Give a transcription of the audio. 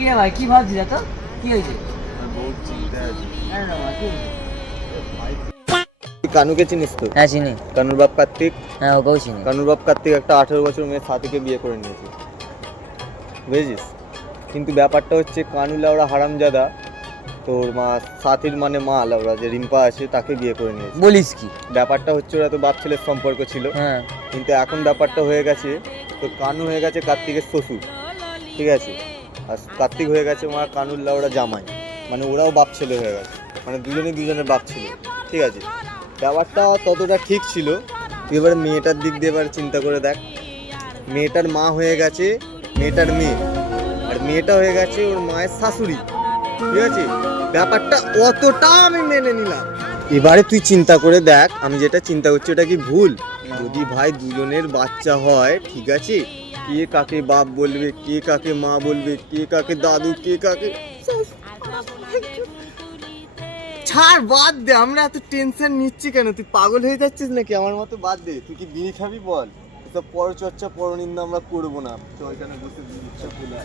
কি রে ভাই কি ভাবছিস এত? কি হয়েছে? কানুকে চিনিস তো? হ্যাঁ চিনি। কানুর বাপ কার্তিক। হ্যাঁ ওকেও চিনি। কানুর বাপ কার্তিক একটা আঠেরো বছর মেয়ে সাথীকে বিয়ে করে নিয়েছে। বুঝেছিস? কিন্তু ব্যাপারটা হচ্ছে কানু লাউড়া হারামজাদা তোর মা সাথীর মানে মা লাউড়া যে রিম্পা আছে তাকে বিয়ে করে নিয়েছে। বলিস কি? ব্যাপারটা হচ্ছে ওরা তো বাপ ছেলের সম্পর্ক ছিল। হ্যাঁ। কিন্তু এখন ব্যাপারটা হয়ে গেছে তো কানু হয়ে গেছে কার্তিকের শ্বশুর। ঠিক আছে? আর কার্তিক হয়ে গেছে মা কানুর ওরা জামাই। মানে ওরাও বাপ ছেলে হয়ে গেছে। মানে দুজনে দুজনের বাপ ছেলে। ঠিক আছে? ব্যাপারটা ততটা ঠিক ছিল। তুই এবার মেয়েটার দিক দিয়ে এবার চিন্তা করে দেখ। মেয়েটার মা হয়ে গেছে, মেয়েটার মেয়ে। আর মেয়েটা হয়ে গেছে ওর মায়ের শাশুড়ি। ঠিক আছে? ব্যাপারটা অতটা আমি মেনে নিলাম। এবারে তুই চিন্তা করে দেখ, আমি যেটা চিন্তা করছি ওটা কি ভুল? যদি ভাই দুজনের বাচ্চা হয়, ঠিক আছে? কে কাকে বাপ বলবে, কে কাকে মা বলবে, কে কাকে দাদু, কে কাকে? ছাড়, বাদ দে, আমরা এত টেনশন নিচ্ছি কেন? তুই পাগল হয়ে যাচ্ছিস নাকি? আমার মতো বাদ দে। তুই কি বিড়ি খাবি বল? এসব পরচর্চা, পরনিন্দা আমরা করব না। তো ওইখানে বসে বিড়ি খুলে